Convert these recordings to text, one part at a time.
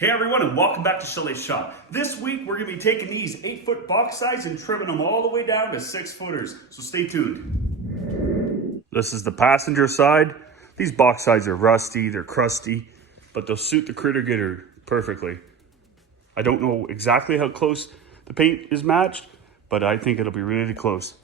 Hey everyone, and welcome back to Schelly's shop. This week we're going to be taking these 8-foot box sides and trimming them all the way down to 6-footers. So stay tuned. This is the passenger side. These box sides are rusty, they're crusty, but they'll suit the Critter Gitter perfectly. I don't know exactly how close the paint is matched, but I think it'll be really close.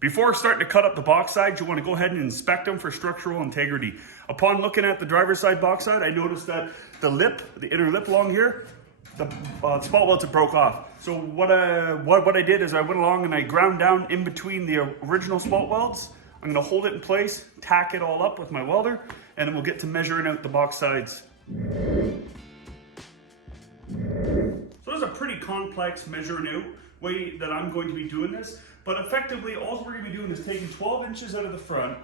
Before starting to cut up the box sides, you want to go ahead and inspect them for structural integrity. Upon looking at the driver's side box side, I noticed that the inner lip along here, the spot welds have broke off. So what I did is I went along and I ground down in between the original spot welds. I'm going to hold it in place, tack it all up with my welder, and then we'll get to measuring out the box sides. So there's a pretty complex measuring out way that I'm going to be doing this. But effectively, all we're going to be doing is taking 12 inches out of the front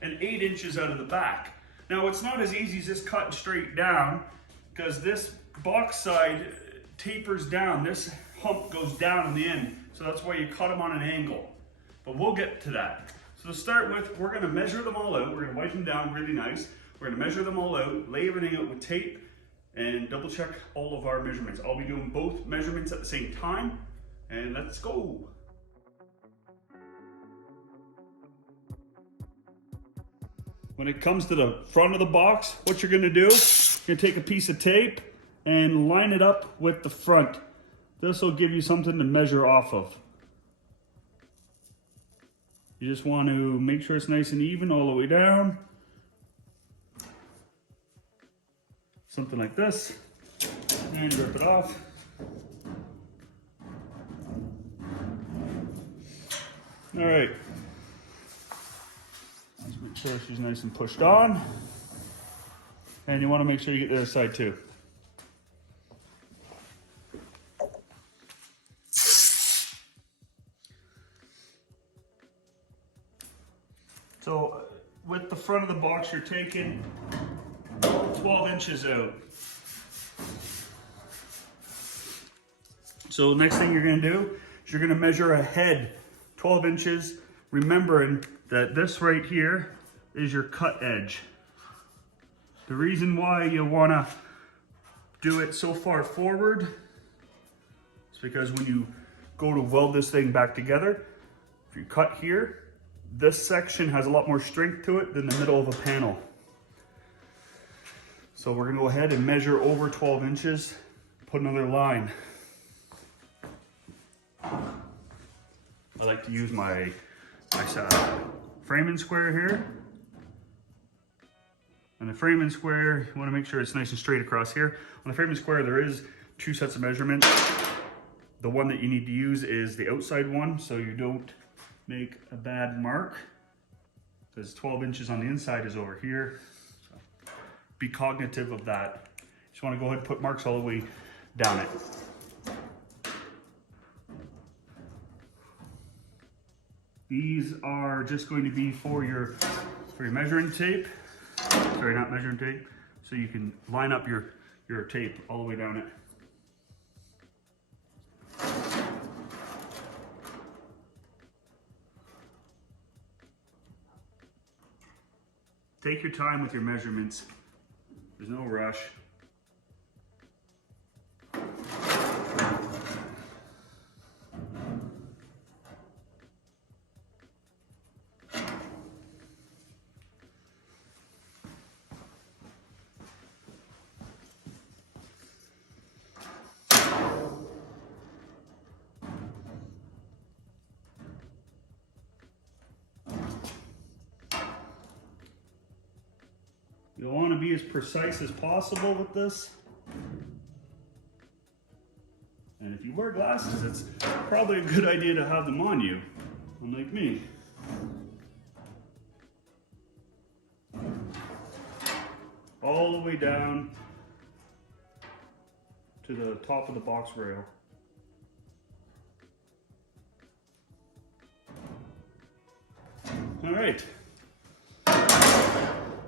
and 8 inches out of the back. Now, it's not as easy as just cutting straight down, because this box side tapers down. This hump goes down in the end, so that's why you cut them on an angle. But we'll get to that. So to start with, we're going to measure them all out. We're going to wipe them down really nice. We're going to measure them all out, lay everything out with tape, and double check all of our measurements. I'll be doing both measurements at the same time, and let's go. When it comes to the front of the box, what you're gonna do, you're gonna take a piece of tape and line it up with the front. This will give you something to measure off of. You just want to make sure it's nice and even all the way down. Something like this, and rip it off. All right. Let's make sure she's nice and pushed on. And you want to make sure you get the other side too. So with the front of the box, you're taking 12 inches out. So the next thing you're going to do is you're going to measure ahead 12 inches, remembering that this right here is your cut edge. The reason why you want to do it so far forward is because when you go to weld this thing back together, if you cut here, this section has a lot more strength to it than the middle of a panel. So we're going to go ahead and measure over 12 inches, put another line. I like to use my framing square here. And the framing square, you want to make sure it's nice and straight across here. On the framing square, there is 2 sets of measurements. The one that you need to use is the outside one, so you don't make a bad mark, because 12 inches on the inside is over here. So be cognitive of that. Just want to go ahead and put marks all the way down it. These are just going to be for your measuring tape. Sorry, not measuring tape. So you can line up your tape all the way down it. Take your time with your measurements. There's no rush. You'll want to be as precise as possible with this. And if you wear glasses, it's probably a good idea to have them on you, unlike me. All the way down to the top of the box rail. All right.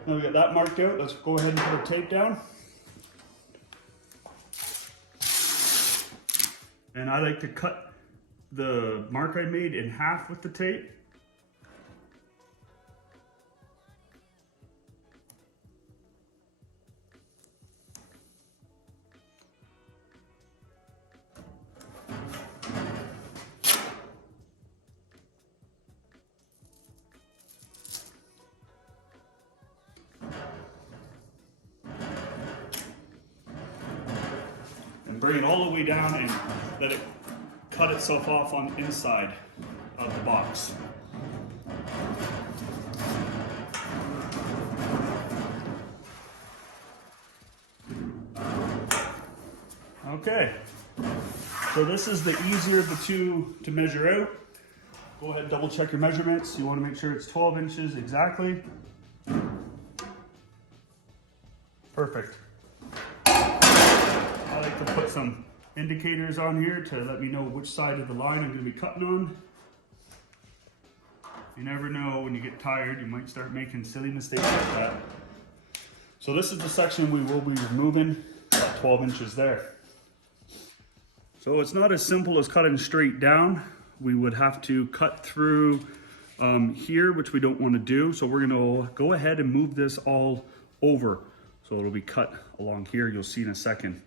Now we got that marked out, let's go ahead and put our tape down. And I like to cut the mark I made in half with the tape. and bring it all the way down and let it cut itself off on the inside of the box. Okay, so this is the easier of the two to measure out. Go ahead and double check your measurements. You want to make sure it's 12 inches exactly. Perfect. I like to put some indicators on here to let me know which side of the line I'm going to be cutting on. You never know, when you get tired, you might start making silly mistakes like that. So this is the section we will be removing, about 12 inches there. So it's not as simple as cutting straight down. We would have to cut through here, which we don't want to do. So we're going to go ahead and move this all over. So it'll be cut along here. You'll see in a second.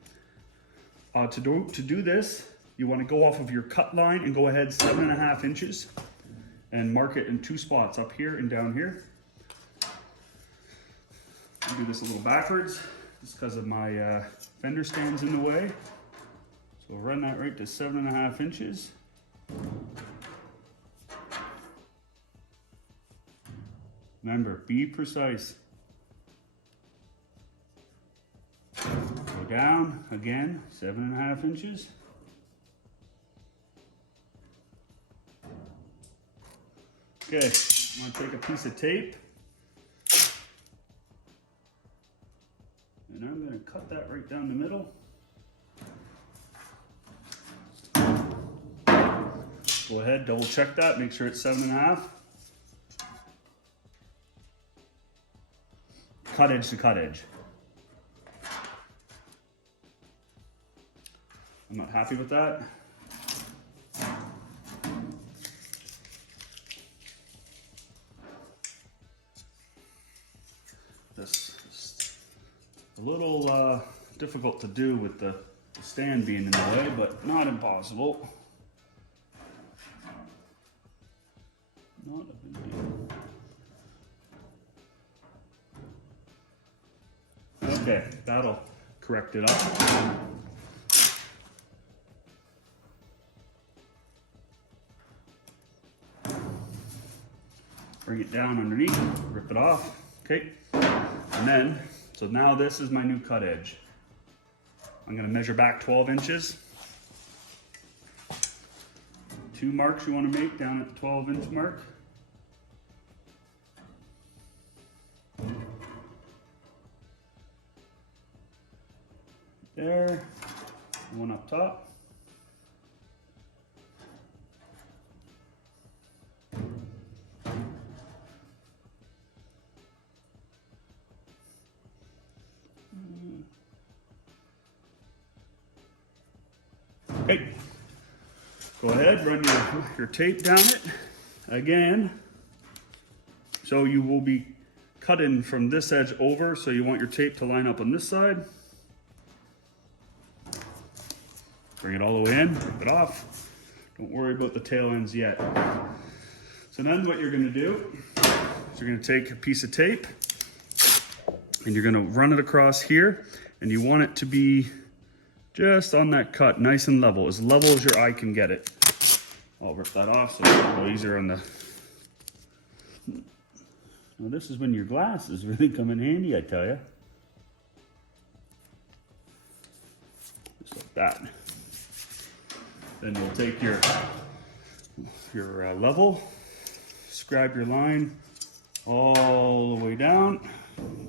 To do this, you want to go off of your cut line and go ahead 7.5 inches and mark it in 2 spots, up here and down here. I'll do this a little backwards just because of my fender stands in the way. So we'll run that right to 7.5 inches. Remember, be precise. Go down again, 7.5 inches. Okay, I'm going to take a piece of tape and I'm going to cut that right down the middle. Go ahead, double check that, make sure it's 7.5. Cut edge to cut edge. I'm not happy with that. This is a little difficult to do with the stand being in the way, but not impossible. Not a big deal. Okay, that'll correct it up. Bring it down underneath, rip it off, okay? And then, so now this is my new cut edge. I'm gonna measure back 12 inches. 2 marks you wanna make down at the 12-inch mark. There, one up top. Okay, go ahead, run your tape down it again. So you will be cutting from this edge over, so you want your tape to line up on this side. Bring it all the way in, rip it off. Don't worry about the tail ends yet. So then what you're gonna do is you're gonna take a piece of tape and you're gonna run it across here, and you want it to be just on that cut, nice and level as your eye can get it. I'll rip that off so it's a little easier on the... Well, this is when your glasses really come in handy, I tell you. Just like that. Then you'll take your level, scribe your line all the way down.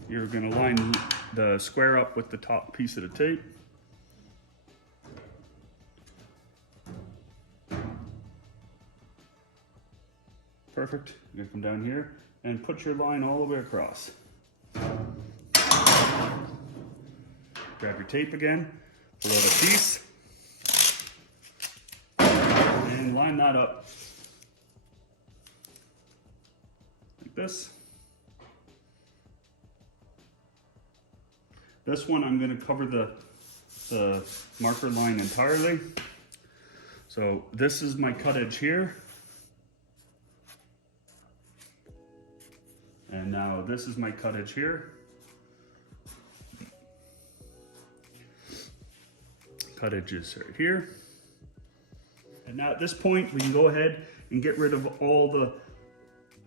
You're gonna line the square up with the top piece of the tape. Perfect. You're gonna come down here and put your line all the way across. Grab your tape again, pull out a piece, and line that up like this. This one I'm going to cover the marker line entirely. So this is my cut edge here. And now this is my cut edge here. cut edges right here. And now at this point, we can go ahead and get rid of all the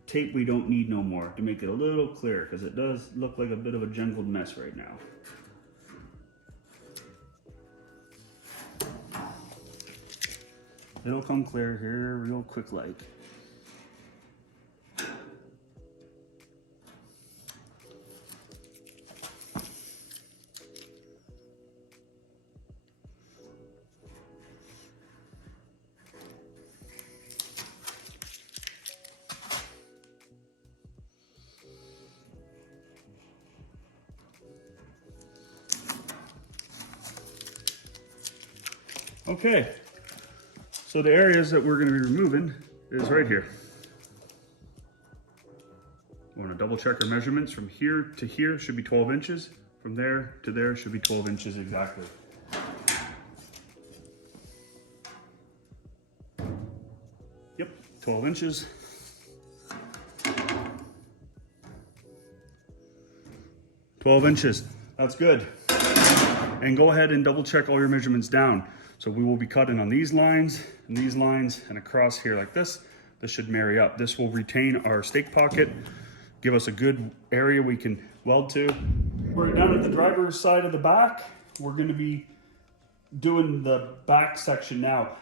tape we don't need no more to make it a little clearer, because it does look like a bit of a jumbled mess right now. It'll come clear here real quick like. Okay, so the areas that we're going to be removing is right here. We want to double check our measurements. From here to here should be 12 inches. From there to there should be 12 inches exactly. Yep, 12 inches. That's good. And go ahead and double check all your measurements down. So we will be cutting on these lines and across here like this. This should marry up. This will retain our stake pocket, give us a good area we can weld to. We're down at the driver's side of the back. We're going to be doing the back section now.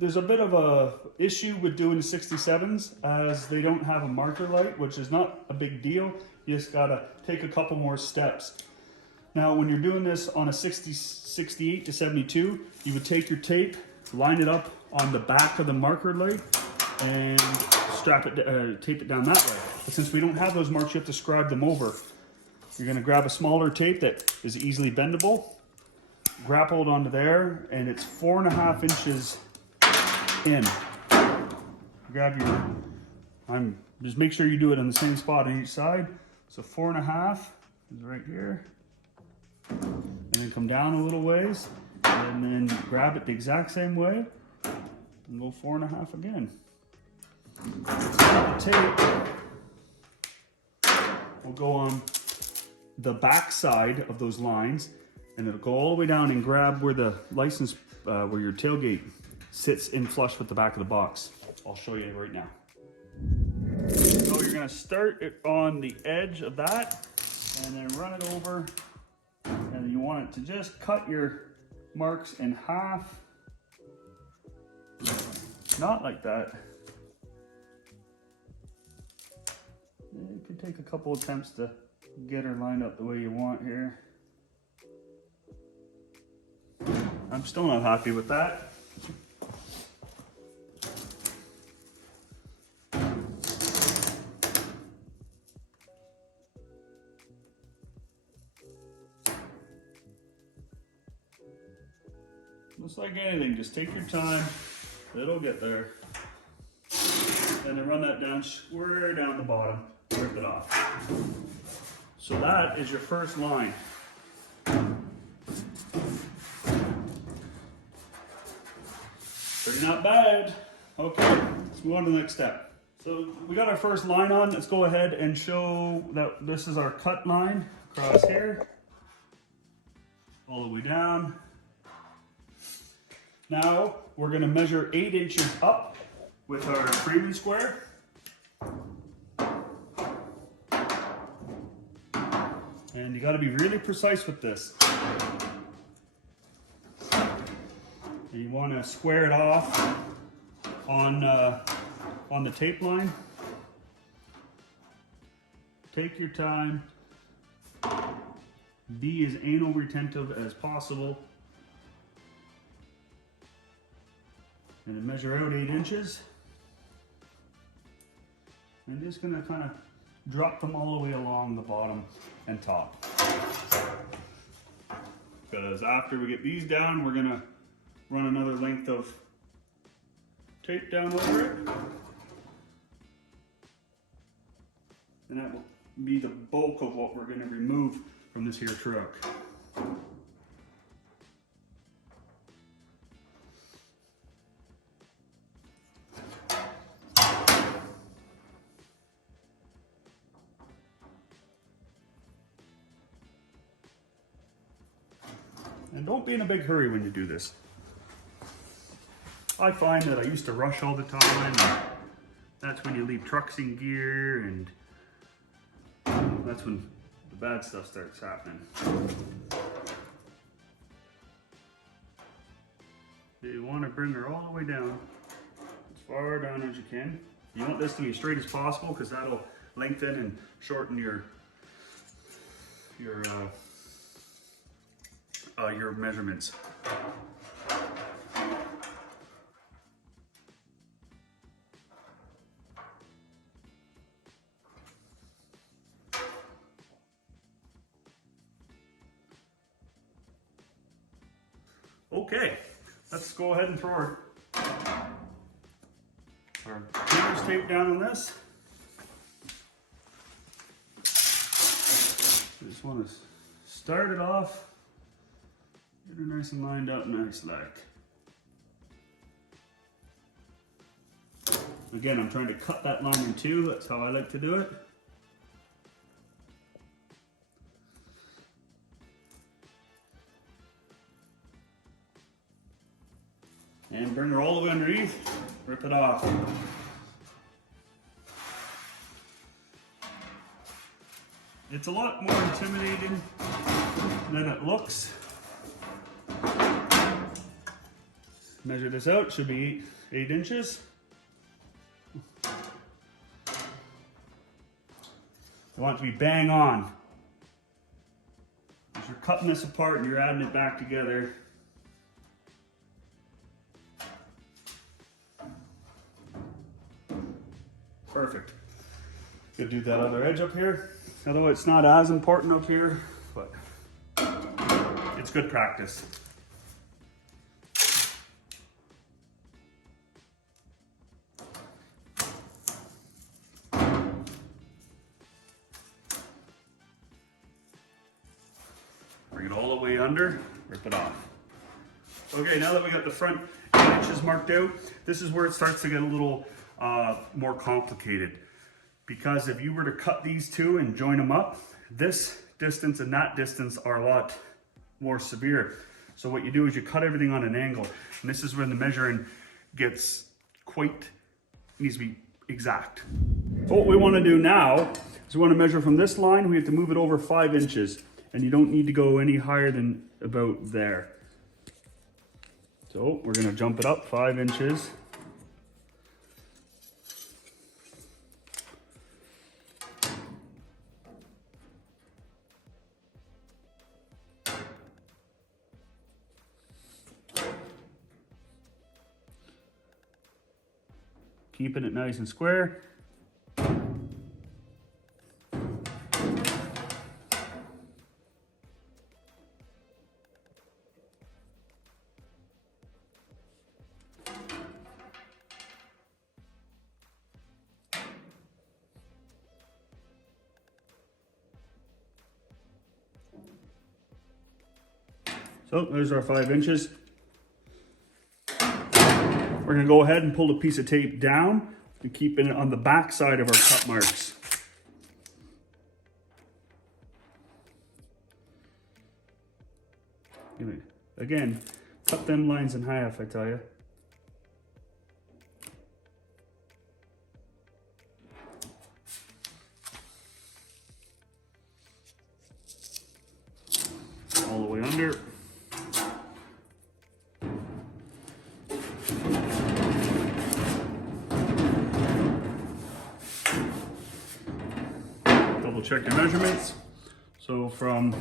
There's a bit of a issue with doing 67s as they don't have a marker light, which is not a big deal. You just gotta take a couple more steps. Now, when you're doing this on a 68 to 72, you would take your tape, line it up on the back of the marker light, and tape it down that way. But since we don't have those marks, you have to scribe them over. You're going to grab a smaller tape that is easily bendable, grapple it onto there, and it's 4.5 inches in. Grab your, just make sure you do it on the same spot on each side. So 4.5 is right here. And then come down a little ways, and then grab it the exact same way, and go 4.5 again. The tape will go on the back side of those lines, and it'll go all the way down and grab where the license, where your tailgate sits in flush with the back of the box. I'll show you right now. So you're gonna start it on the edge of that, and then run it over. And you want it to just cut your marks in half. Not like that. It could take a couple attempts to get her lined up the way you want here. I'm still not happy with that. Just like anything, just take your time, it'll get there. And then run that down, square down the bottom, rip it off. So that is your first line. Pretty not bad. Okay, let's move on to the next step. So we got our first line on. Let's go ahead and show that this is our cut line across here, all the way down. Now we're going to measure 8 inches up with our framing square. And you got to be really precise with this. And you want to square it off on the tape line. Take your time. Be as anal retentive as possible. And then measure out 8 inches. I'm just going to kind of drop them all the way along the bottom and top. Because after we get these down, we're going to run another length of tape down over it. And that will be the bulk of what we're going to remove from this here truck. And don't be in a big hurry when you do this. I find that I used to rush all the time, and that's when you leave trucks in gear, and that's when the bad stuff starts happening. You want to bring her all the way down, as far down as you can. You want this to be as straight as possible because that'll lengthen and shorten your measurements. Okay, let's go ahead and throw our painter's tape down on this. Just want to start it off, get her nice and lined up, nice like. Again, I'm trying to cut that line in two, that's how I like to do it. And bring her all the way underneath, rip it off. It's a lot more intimidating than it looks. Measure this out, should be 8 inches. You want it to be bang on. As you're cutting this apart and you're adding it back together, perfect. Could do that other edge up here. Although it's not as important up here, but it's good practice. Bring it all the way under, rip it off. Okay, now that we got the front 8 inches marked out, this is where it starts to get a little more complicated. Because if you were to cut these two and join them up, this distance and that distance are a lot more severe. So what you do is you cut everything on an angle, and this is when the measuring gets needs to be exact. So what we want to do now is we want to measure from this line, we have to move it over 5 inches, and you don't need to go any higher than about there. So we're going to jump it up 5 inches. Keeping it nice and square. So there's our 5 inches. We're going to go ahead and pull a piece of tape down to keep it on the back side of our cut marks. Again, cut them lines in half, I tell you. All the way under. Check your measurements. So from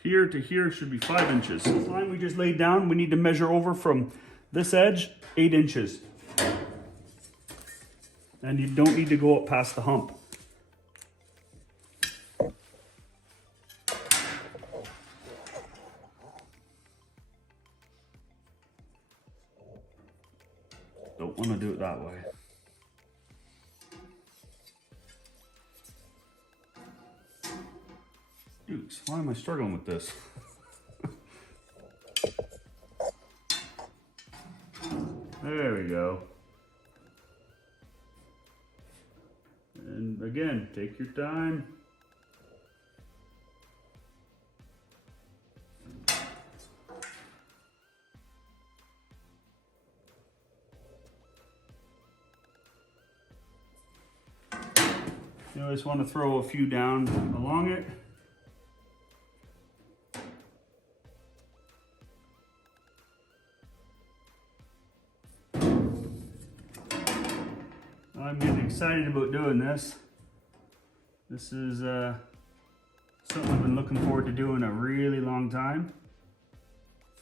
here to here should be 5 inches. So the line we just laid down, we need to measure over from this edge 8 inches. And you don't need to go up past the hump. Don't want to do it that way. Dukes, why am I struggling with this? There we go. And again, take your time. You always want to throw a few down along it. I'm getting excited about doing this. This is something I've been looking forward to doing a really long time.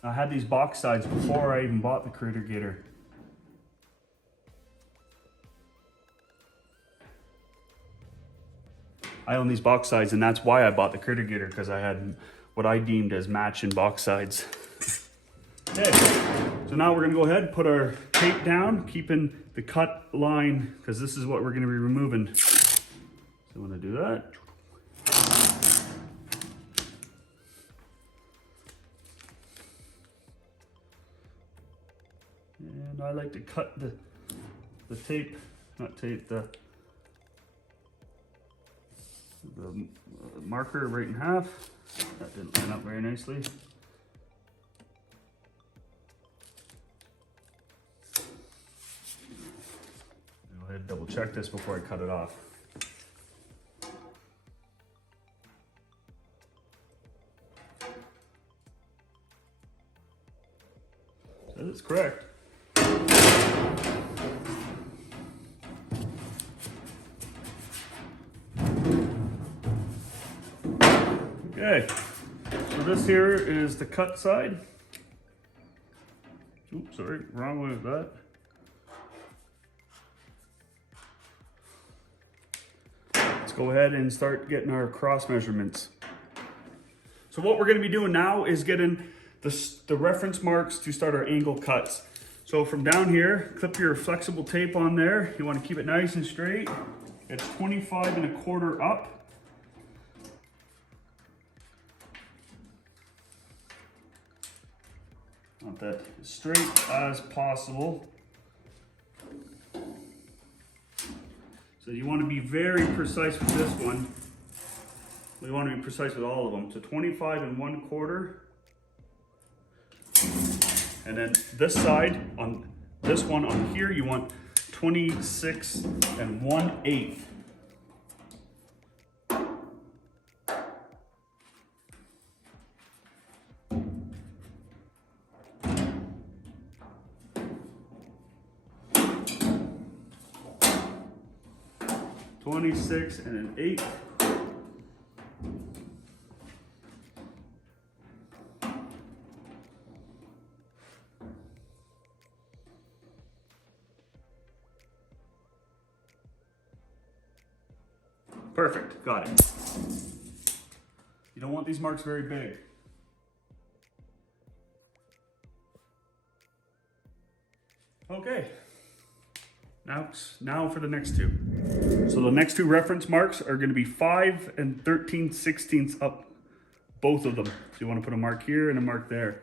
I had these box sides before I even bought the Critter Gitter. I own these box sides, and that's why I bought the Critter Gitter, because I had what I deemed as matching box sides. Okay, so now we're gonna go ahead and put our tape down, keeping the cut line, because this is what we're gonna be removing. So I'm gonna do that. And I like to cut the tape, not tape, the marker right in half. That didn't line up very nicely. Go ahead and double check this before I cut it off. That is correct. Okay, so this here is the cut side. Oops, sorry, wrong way with that. Let's go ahead and start getting our cross measurements. So what we're going to be doing now is getting the reference marks to start our angle cuts. So from down here, clip your flexible tape on there. You want to keep it nice and straight. It's 25 1/4 up. Want that as straight as possible. So you want to be very precise with this one. We want to be precise with all of them. So 25 1/4. And then this side, on this one on here, you want 26 1/8. .8. Perfect, got it. You don't want these marks very big. Okay. Now for the next two. So the next two reference marks are going to be 5 13/16 up, both of them. So you want to put a mark here and a mark there.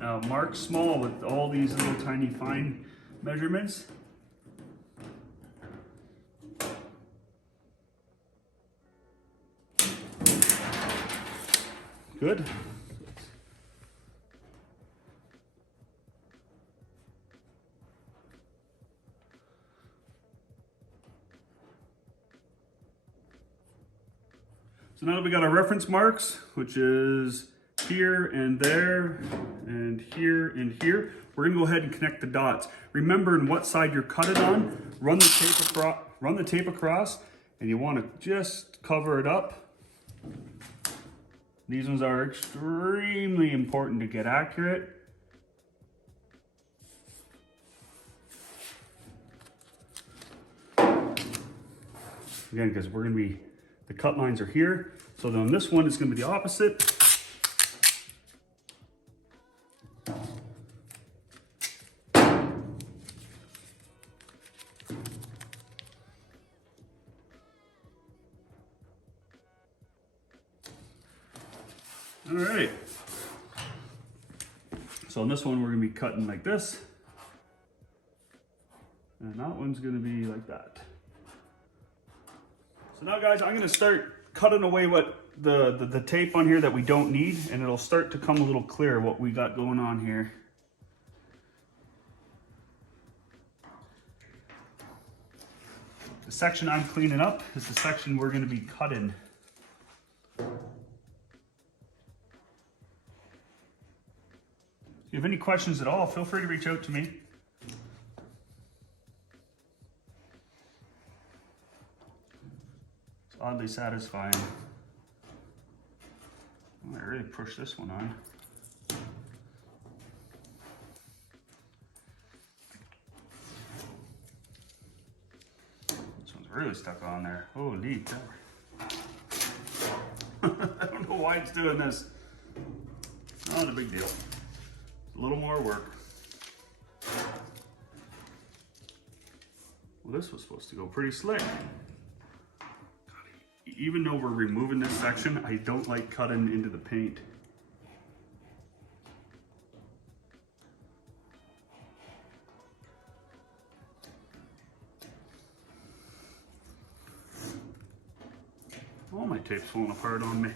Now mark small with all these little tiny fine measurements. Good. So now that we got our reference marks, which is here and there and here and here, we're gonna go ahead and connect the dots. Remember on what side you're cutting on, run the tape across, and you want to just cover it up. These ones are extremely important to get accurate. Again, because we're gonna be, the cut lines are here. So then on this one, it's gonna be the opposite. All right. So on this one, we're gonna be cutting like this. And that one's gonna be like that. So now guys, I'm gonna start cutting away what the tape on here that we don't need, and it'll start to come a little clear what we got going on here. The section I'm cleaning up is the section we're gonna be cutting. If you have any questions at all, feel free to reach out to me. It's oddly satisfying. Oh, I really pushed this one on. This one's really stuck on there. Holy cow. I don't know why it's doing this. Not a big deal. A little more work. Well, this was supposed to go pretty slick. Even though we're removing this section, I don't like cutting into the paint. All my tape's falling apart on me.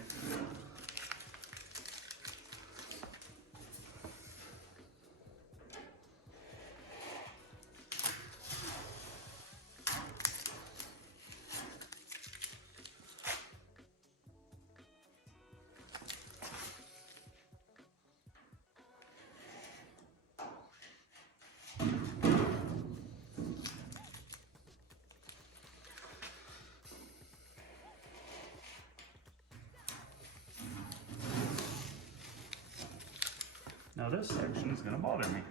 Now this section is gonna bother me.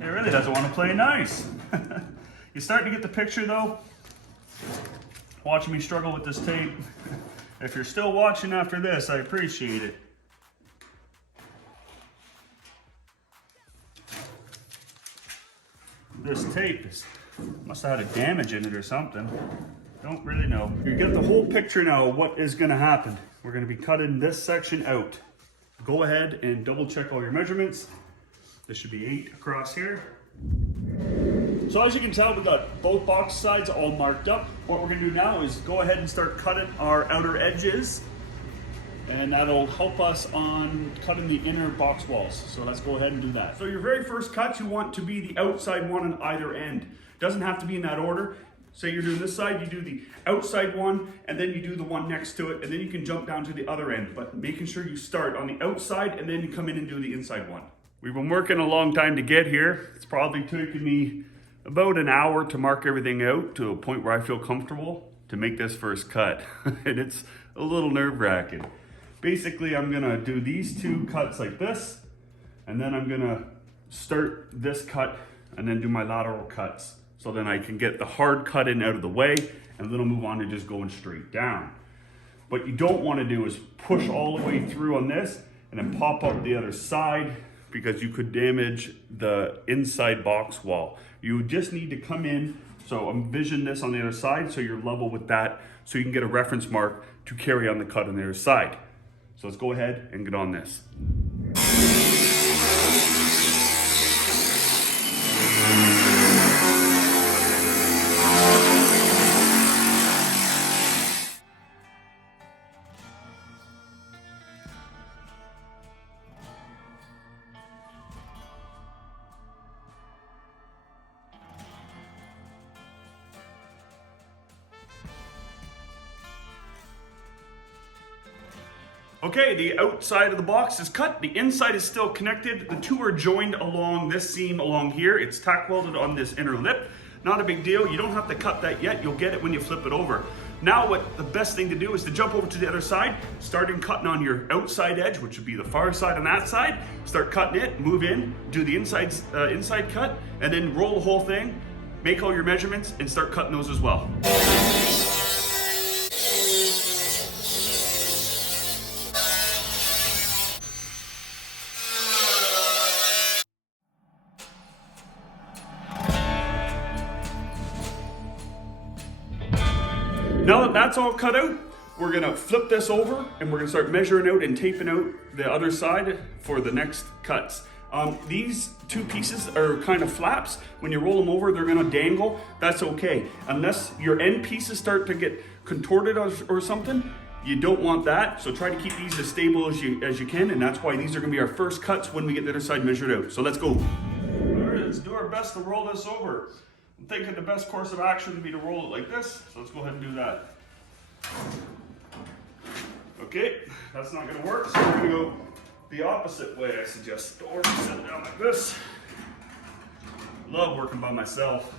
It really doesn't want to play nice. You're starting to get the picture though? Watching me struggle with this tape. If you're still watching after this, I appreciate it. This tape must have had a damage in it or something. Don't really know. You get the whole picture now of what is gonna happen. We're gonna be cutting this section out. Go ahead and double check all your measurements. This should be 8 across here. So as you can tell, we got both box sides all marked up. What we're gonna do now is go ahead and start cutting our outer edges, and that'll help us on cutting the inner box walls. So let's go ahead and do that. So your very first cut, you want to be the outside one on either end. Doesn't have to be in that order. Say you're doing this side, you do the outside one, and then you do the one next to it, and then you can jump down to the other end. But making sure you start on the outside, and then you come in and do the inside one. We've been working a long time to get here. It's probably taken me about an hour to mark everything out to a point where I feel comfortable to make this first cut. And it's a little nerve-wracking. Basically, I'm gonna do these 2 cuts like this, and then I'm gonna start this cut and then do my lateral cuts. So then I can get the hard cut in out of the way, and then I'll move on to just going straight down. What you don't want to do is push all the way through on this and then pop up the other side, because you could damage the inside box wall. You just need to come in, so envision this on the other side so you're level with that, so you can get a reference mark to carry on the cut on the other side. So let's go ahead and get on this. Okay, the outside of the box is cut. The inside is still connected. The 2 are joined along this seam along here. It's tack welded on this inner lip. Not a big deal. You don't have to cut that yet. You'll get it when you flip it over. Now what the best thing to do is to jump over to the other side, starting cutting on your outside edge, which would be the far side on that side. Start cutting it, move in, do the inside cut, and then roll the whole thing, make all your measurements, and start cutting those as well. Now that that's all cut out, we're gonna flip this over and we're gonna start measuring out and taping out the other side for the next cuts. These two pieces are kind of flaps. When you roll them over, they're gonna dangle. That's okay. Unless your end pieces start to get contorted or something, you don't want that. So try to keep these as stable as you can, and that's why these are gonna be our first cuts when we get the other side measured out. So let's go. All right, let's do our best to roll this over. I'm thinking the best course of action would be to roll it like this. So let's go ahead and do that. Okay, that's not gonna work, so we're gonna go the opposite way, I suggest. Or set it down like this. Love working by myself.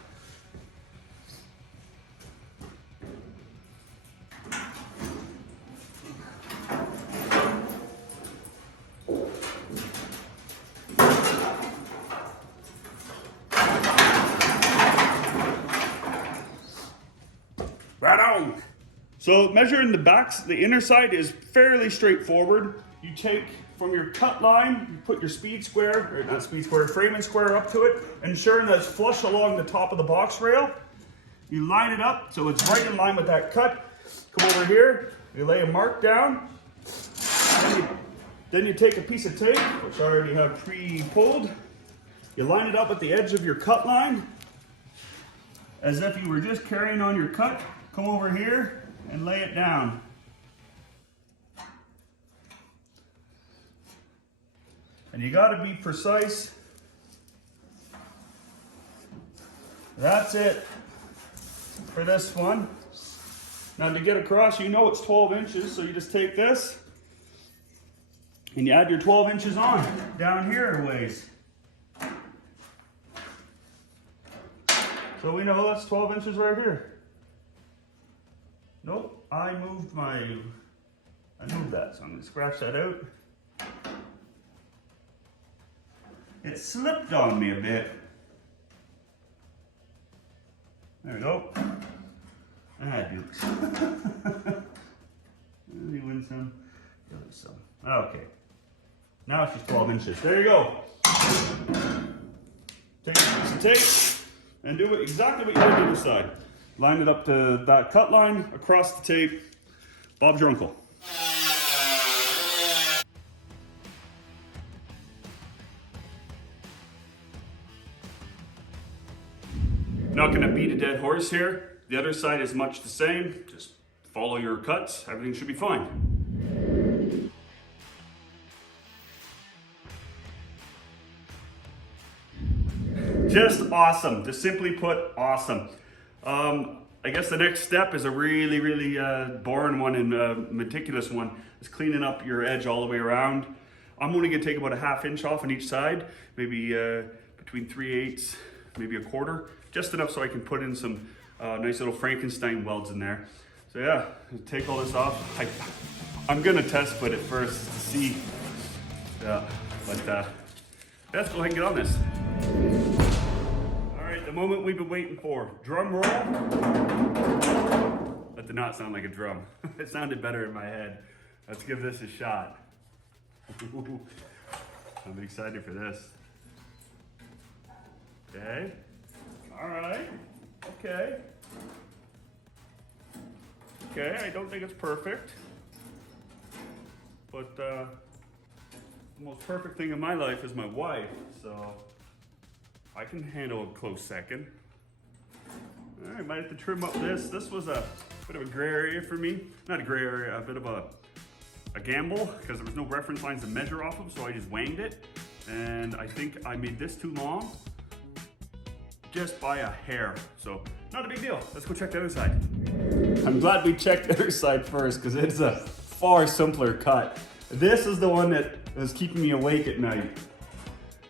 Right on. So measuring the inner side is fairly straightforward. You take from your cut line, you put your framing square up to it, ensuring that it's flush along the top of the box rail. You line it up so it's right in line with that cut. Come over here, you lay a mark down. Then you take a piece of tape, which I already have pre-pulled. You line it up at the edge of your cut line, as if you were just carrying on your cut. Come over here and lay it down. And you got to be precise. That's it for this one. Now to get across, you know it's 12 inches, so you just take this and you add your 12 inches on down here a ways. So we know that's 12 inches right here. Nope, I moved that, so I'm going to scratch that out. It slipped on me a bit. There we go. Dukes. You win some, you lose some. Okay. Now it's just 12 inches. There you go. Take a piece of tape and do exactly what you did on the other side. Line it up to that cut line, across the tape. Bob's your uncle. Not gonna beat a dead horse here. The other side is much the same. Just follow your cuts. Everything should be fine. Just awesome. Just simply put, awesome. I guess the next step is a really boring one and meticulous one. Is cleaning up your edge all the way around. I'm only gonna take about a ½ inch off on each side, maybe between 3/8, maybe a quarter. Just enough so I can put in some nice little Frankenstein welds in there. So yeah, take all this off. I'm gonna test fit it first to see. Yeah, but let's go ahead and get on this. All right, the moment we've been waiting for. Drum roll. That did not sound like a drum. It sounded better in my head. Let's give this a shot. I'm excited for this. Okay. All right, okay. Okay, I don't think it's perfect, but the most perfect thing in my life is my wife, so I can handle a close second. All right, might have to trim up this. This was a bit of a gray area for me. Not a gray area, a bit of a gamble, because there was no reference lines to measure off of, so I just wanged it. And I think I made this too long, just by a hair. So not a big deal. Let's go check the other side. I'm glad we checked the other side first, because it's a far simpler cut. This is the one that is keeping me awake at night.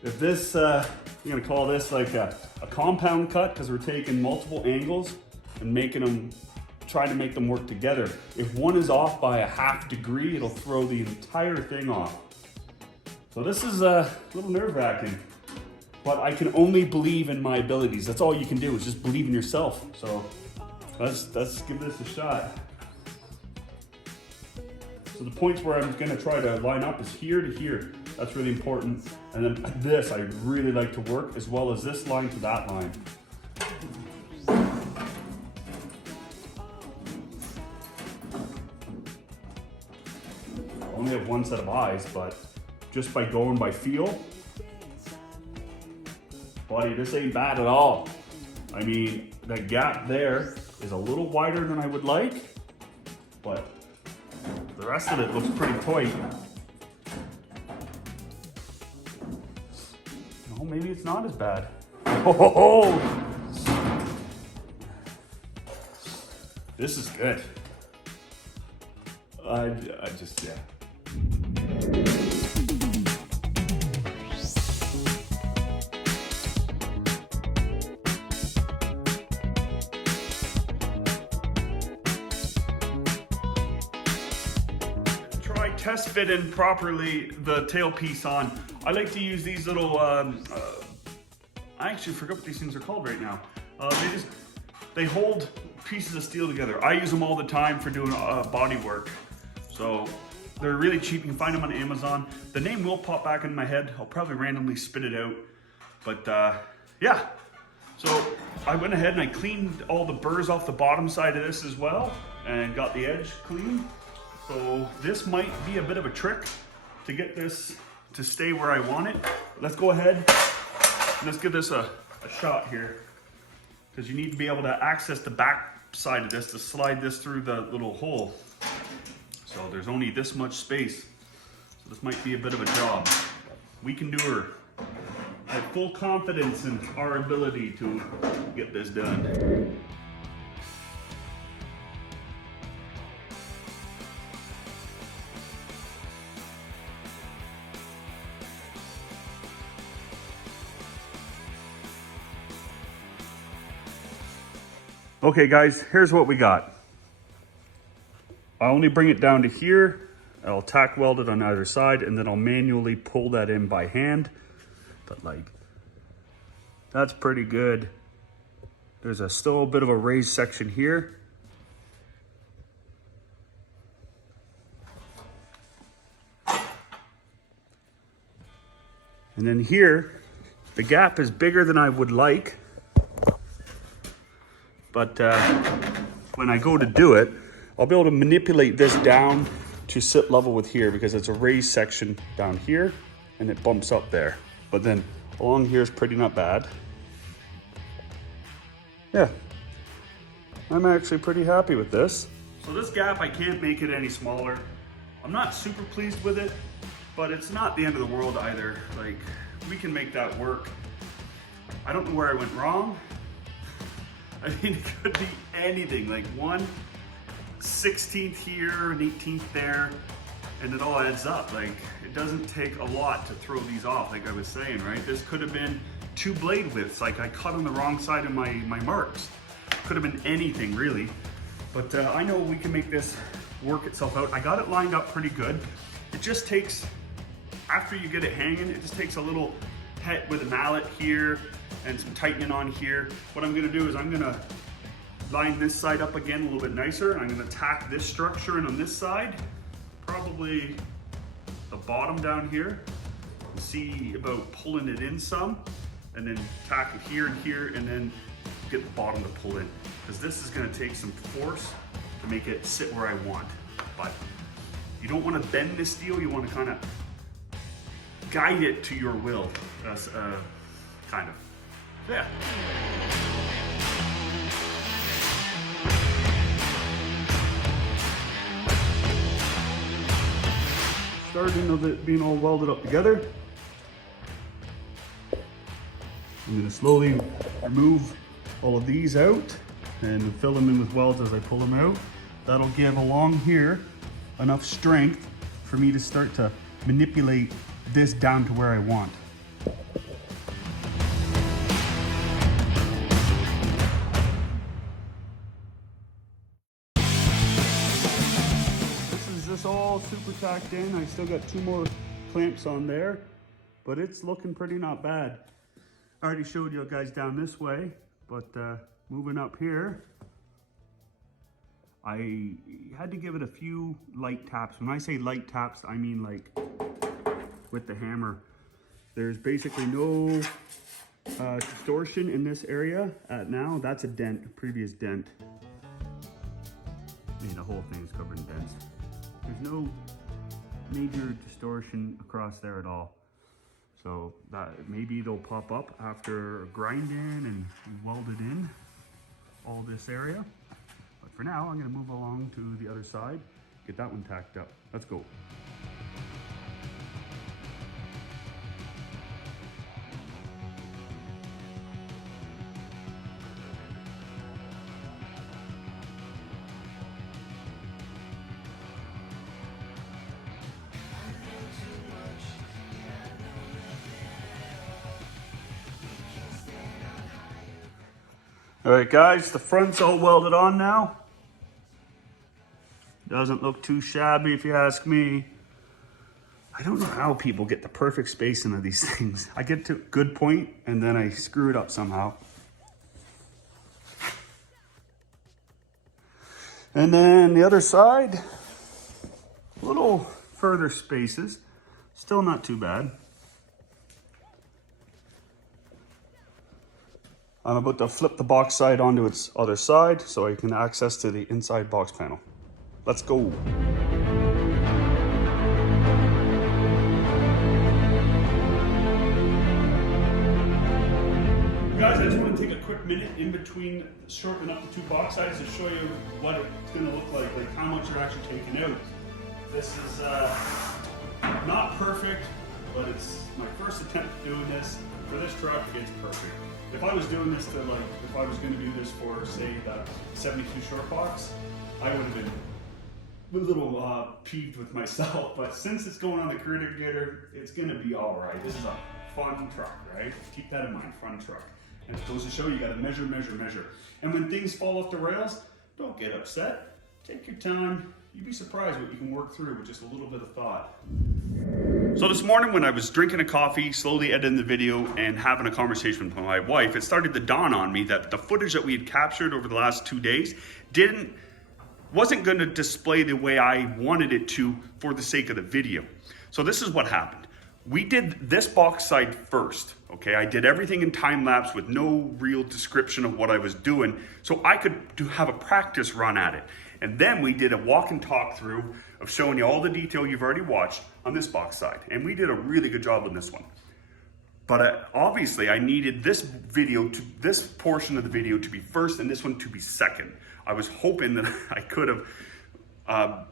If this, I'm gonna call this like a compound cut, because we're taking multiple angles and making them, trying to make them work together. If one is off by a ½ degree, it'll throw the entire thing off. So this is a little nerve-wracking. But I can only believe in my abilities. That's all you can do, is just believe in yourself. So let's give this a shot. So the points where I'm gonna try to line up is here to here. That's really important. And then this, I really like to work, as well as this line to that line. one set of eyes, but just by going by feel, buddy, this ain't bad at all. I mean, that gap there is a little wider than I would like, but the rest of it looks pretty tight. No, maybe it's not as bad. Oh, this is good. I just, yeah. Try test fitting properly the tailpiece on. I like to use these little, I actually forgot what these things are called right now. They hold pieces of steel together. I use them all the time for doing body work. So they're really cheap. You can find them on Amazon. The name will pop back in my head. I'll probably randomly spit it out. But yeah. So I went ahead and I cleaned all the burrs off the bottom side of this as well and got the edge clean. So this might be a bit of a trick to get this to stay where I want it. Let's go ahead and let's give this a shot here, because you need to be able to access the back side of this to slide this through the little hole. So there's only this much space. So this might be a bit of a job. We can do her. I have full confidence in our ability to get this done. Okay guys, here's what we got. I only bring it down to here. I'll tack weld it on either side, and then I'll manually pull that in by hand. But like, that's pretty good. There's still a bit of a raised section here. And then here, the gap is bigger than I would like. But when I go to do it, I'll be able to manipulate this down to sit level with here, because it's a raised section down here and it bumps up there. But then along here is pretty not bad. Yeah, I'm actually pretty happy with this. So this gap, I can't make it any smaller. I'm not super pleased with it, but it's not the end of the world either. Like, we can make that work. I don't know where I went wrong. I mean, it could be anything, like 1/16 here, an 18th there, and it all adds up. Like, it doesn't take a lot to throw these off, like I was saying, right? This could have been 2 blade widths, like I cut on the wrong side of my marks. Could have been anything, really. But I know we can make this work itself out. I got it lined up pretty good. It just takes, after you get it hanging, it just takes a little hit with a mallet here, and some tightening on here. What I'm gonna do is I'm gonna line this side up again a little bit nicer, and I'm gonna tack this structure in on this side, probably the bottom down here, and see about pulling it in some, and then tack it here and here, and then get the bottom to pull in. Because this is gonna take some force to make it sit where I want. But you don't wanna bend this steel, you wanna kinda guide it to your will, kind of. Yeah. Starting of it being all welded up together. I'm going to slowly remove all of these out and fill them in with welds as I pull them out. That'll give along here enough strength for me to start to manipulate this down to where I want. This all super tacked in. I still got 2 more clamps on there, but it's looking pretty not bad. I already showed you guys down this way, but moving up here, I had to give it a few light taps. When I say light taps, I mean like with the hammer. There's basically no distortion in this area now. That's a dent, a previous dent. I mean, the whole thing is covered in dents. There's no major distortion across there at all. So that maybe they'll pop up after grinding and welded in all this area. But for now, I'm gonna move along to the other side, get that one tacked up. Let's go. All right, guys, the front's all welded on now. Doesn't look too shabby if you ask me. I don't know how people get the perfect spacing of these things. I get to a good point and then I screw it up somehow. And then the other side, a little further spaces, still not too bad. I'm about to flip the box side onto its other side so I can access to the inside box panel. Let's go. Guys, I just want to take a quick minute in between shortening up the two box sides to show you what it's going to look like how much you're actually taking out. This is not perfect, but it's my first attempt at doing this. For this truck, it's perfect. If I was doing this to if I was going to do this for, say, the 72 ShortBox, I would have been a little peeved with myself. But since it's going on the Critter Gitter, it's going to be all right. This is a fun truck, right? Keep that in mind, fun truck. And it goes to show you got to measure, measure, measure. And when things fall off the rails, don't get upset. Take your time. You'd be surprised what you can work through with just a little bit of thought. So this morning when I was drinking a coffee, slowly editing the video and having a conversation with my wife, it started to dawn on me that the footage that we had captured over the last 2 days wasn't going to display the way I wanted it to for the sake of the video. So this is what happened. We did this box side first, okay? I did everything in time lapse with no real description of what I was doing so I could have a practice run at it. And then we did a walk and talk through of showing you all the detail you've already watched on this box side. And we did a really good job on this one. But obviously I needed this portion of the video to be first and this one to be second. I was hoping that I could have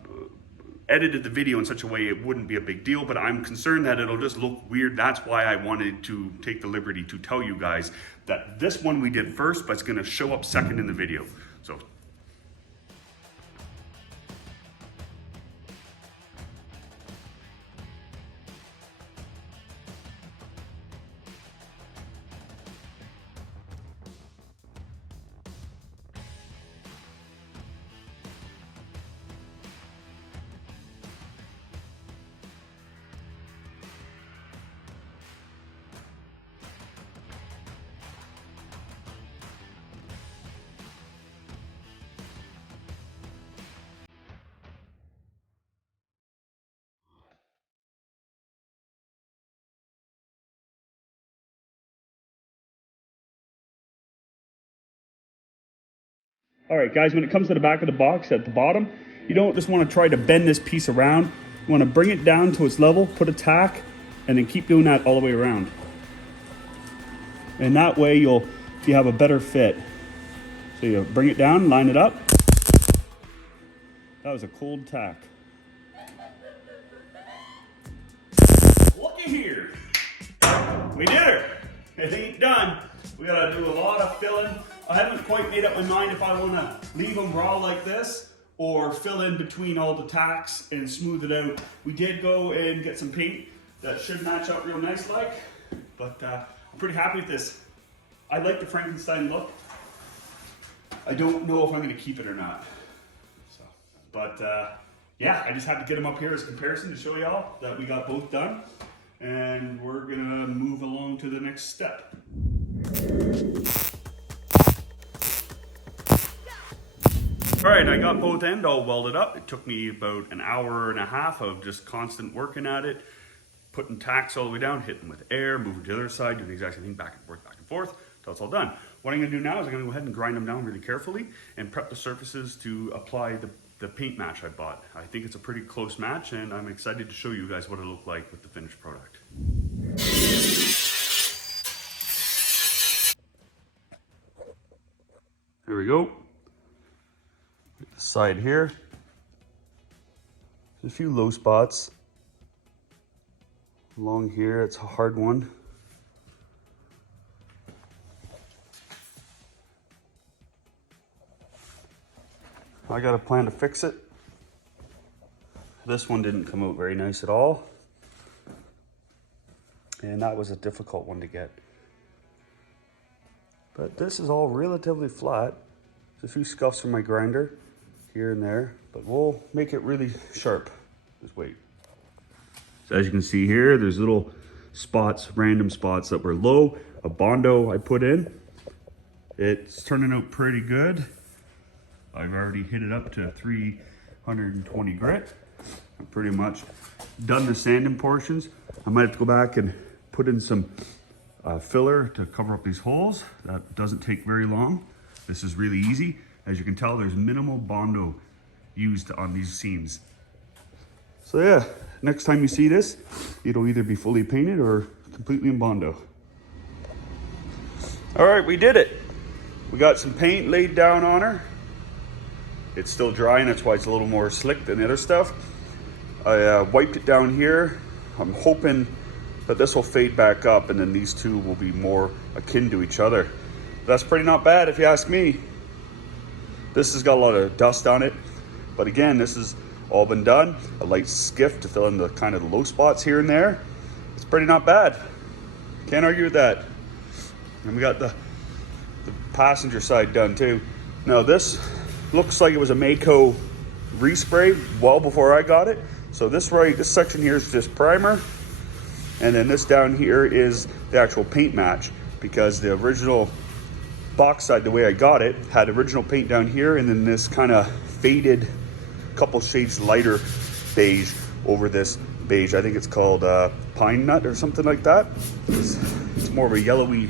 edited the video in such a way it wouldn't be a big deal, but I'm concerned that it'll just look weird. That's why I wanted to take the liberty to tell you guys that this one we did first, but it's gonna show up second in the video. So. All right, guys, when it comes to the back of the box at the bottom, you don't just want to try to bend this piece around. You want to bring it down to its level, put a tack, and then keep doing that all the way around. And that way you have a better fit. So you bring it down, line it up. That was a cold tack. Looky here. We did it. It ain't done. We gotta do a lot of filling. I haven't quite made up my mind if I wanna leave them raw like this or fill in between all the tacks and smooth it out. We did go and get some paint that should match up real nice but I'm pretty happy with this. I like the Frankenstein look. I don't know if I'm gonna keep it or not. Yeah, I just had to get them up here as a comparison to show y'all that we got both done. And we're gonna move along to the next step. All right, I got both ends all welded up. It took me about an hour and a half of just constant working at it, putting tacks all the way down, hitting with air, moving to the other side, doing the exact same thing, back and forth, till it's all done. What I'm gonna do now is I'm gonna go ahead and grind them down really carefully and prep the surfaces to apply the the paint match I bought. I think it's a pretty close match, and I'm excited to show you guys what it looked like with the finished product. There we go. The side here. There's a few low spots. Along here, it's a hard one. I got a plan to fix it. This one didn't come out very nice at all. And that was a difficult one to get. But this is all relatively flat. There's a few scuffs from my grinder here and there, but we'll make it really sharp. Just wait. So as you can see here, there's little spots, random spots that were low. A Bondo I put in. It's turning out pretty good. I've already hit it up to 320 grit. I'm pretty much done the sanding portions. I might have to go back and put in some filler to cover up these holes. That doesn't take very long. This is really easy. As you can tell, there's minimal Bondo used on these seams. So yeah, next time you see this, it'll either be fully painted or completely in Bondo. All right, we did it. We got some paint laid down on her. It's still dry, and that's why it's a little more slick than the other stuff. I wiped it down here. I'm hoping that this will fade back up, and then these two will be more akin to each other. That's pretty not bad if you ask me. This has got a lot of dust on it, but again, this has all been done. A light skiff to fill in the kind of the low spots here and there. It's pretty not bad. Can't argue with that. And we got the passenger side done too. Now this looks like it was a Mako respray well before I got it. So this section here is just primer, and then this down here is the actual paint match, because the original box side, the way I got it, had original paint down here, and then this kind of faded couple shades lighter beige over this beige. I think it's called pine nut or something like that. It's more of a yellowy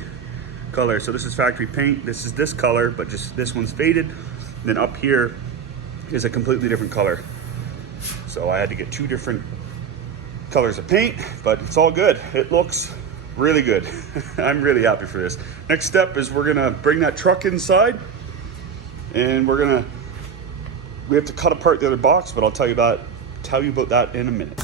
color. So this is factory paint. This is this color, but just this one's faded. And then up here is a completely different color. So I had to get two different colors of paint, but it's all good. It looks really good. I'm really happy for this. Next step is we're gonna bring that truck inside, and we have to cut apart the other box, but I'll tell you about that in a minute.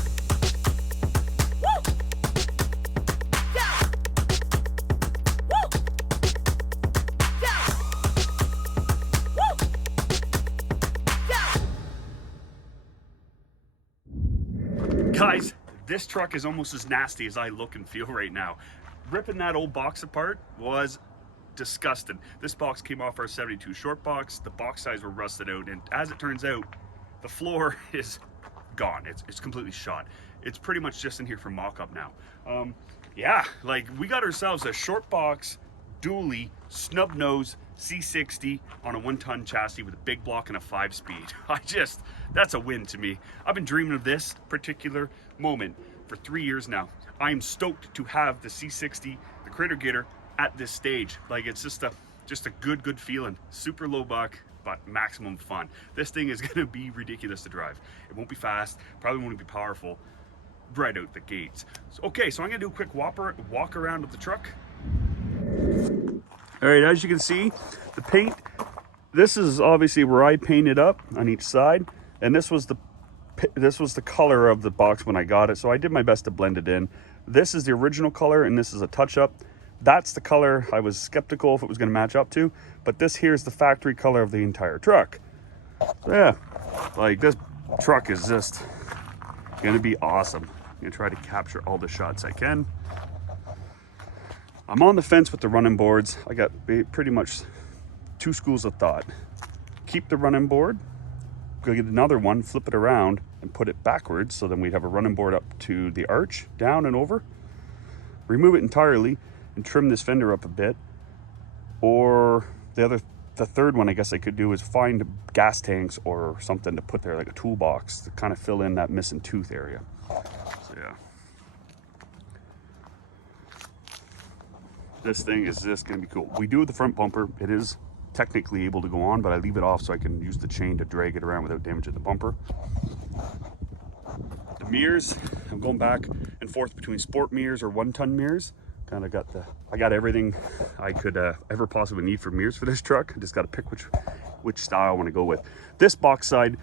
Guys, this truck is almost as nasty as I look and feel right now. Ripping that old box apart was disgusting. This box came off our 72 ShortBox. The box sides were rusted out, and as it turns out, the floor is gone. It's completely shot. It's pretty much just in here for mock-up now. Yeah, like we got ourselves a ShortBox dually snub nose C60 on a 1-ton chassis with a big block and a 5-speed. That's a win to me. I've been dreaming of this particular moment for 3 years now. I am stoked to have the C60, the Critter Gitter, at this stage. Like, it's just a good feeling. Super low buck, but maximum fun. This thing is gonna be ridiculous to drive. It won't be fast, probably won't be powerful right out the gates. So, okay, so I'm gonna do a quick walk around with the truck. All right, as you can see, the paint, this is obviously where I painted up on each side, and this was the color of the box when I got it, so I did my best to blend it in. This is the original color, and this is a touch-up. That's the color I was skeptical if it was going to match up to, but this here is the factory color of the entire truck. So yeah, like this truck is just going to be awesome. I'm going to try to capture all the shots I can. I'm on the fence with the running boards. I got pretty much two schools of thought. Keep the running board, go get another one, flip it around, and put it backwards, so then we'd have a running board up to the arch, down and over. Remove it entirely and trim this fender up a bit. Or the third one I guess I could do is find gas tanks or something to put there, like a toolbox, to kind of fill in that missing tooth area. So yeah. This thing is just gonna be cool. We do the front bumper. It is technically able to go on, but I leave it off so I can use the chain to drag it around without damaging the bumper. The mirrors, I'm going back and forth between sport mirrors or 1-ton mirrors. Kind of I got everything I could ever possibly need for mirrors for this truck. I just got to pick which style I want to go with. This box side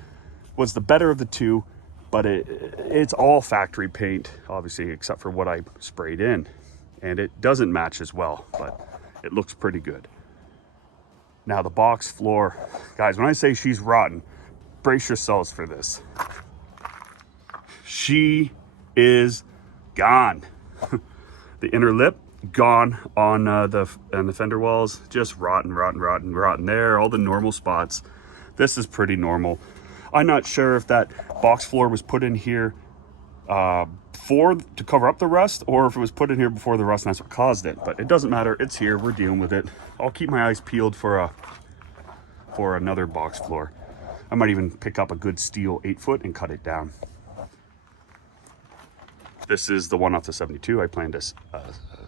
was the better of the two, but it's all factory paint, obviously, except for what I sprayed in. And it doesn't match as well, but it looks pretty good. Now the box floor, guys, when I say she's rotten, brace yourselves for this. She is gone. The inner lip gone on the fender walls, just rotten there. All the normal spots. This is pretty normal. I'm not sure if that box floor was put in here to cover up the rust, or if it was put in here before the rust and that's what caused it. But it doesn't matter. It's here. We're dealing with it. I'll keep my eyes peeled for another box floor. I might even pick up a good steel 8-foot and cut it down. This is the one off the 72. I plan to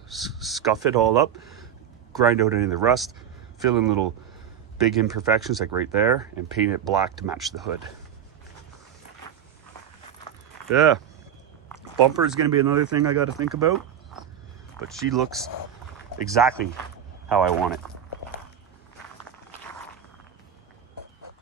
scuff it all up, grind out any of the rust, fill in little big imperfections like right there, and paint it black to match the hood. Yeah, bumper is going to be another thing I got to think about, but she looks exactly how I want it.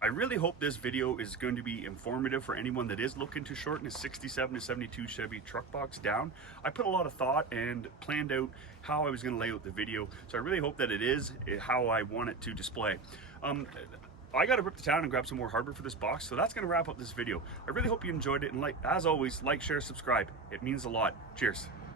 I really hope this video is going to be informative for anyone that is looking to shorten a 67 to 72 Chevy truck box down. I put a lot of thought and planned out how I was going to lay out the video, so I really hope that it is how I want it to display. I got to rip to town and grab some more hardware for this box, so that's going to wrap up this video. I really hope you enjoyed it, and as always, like, share, subscribe. It means a lot. Cheers.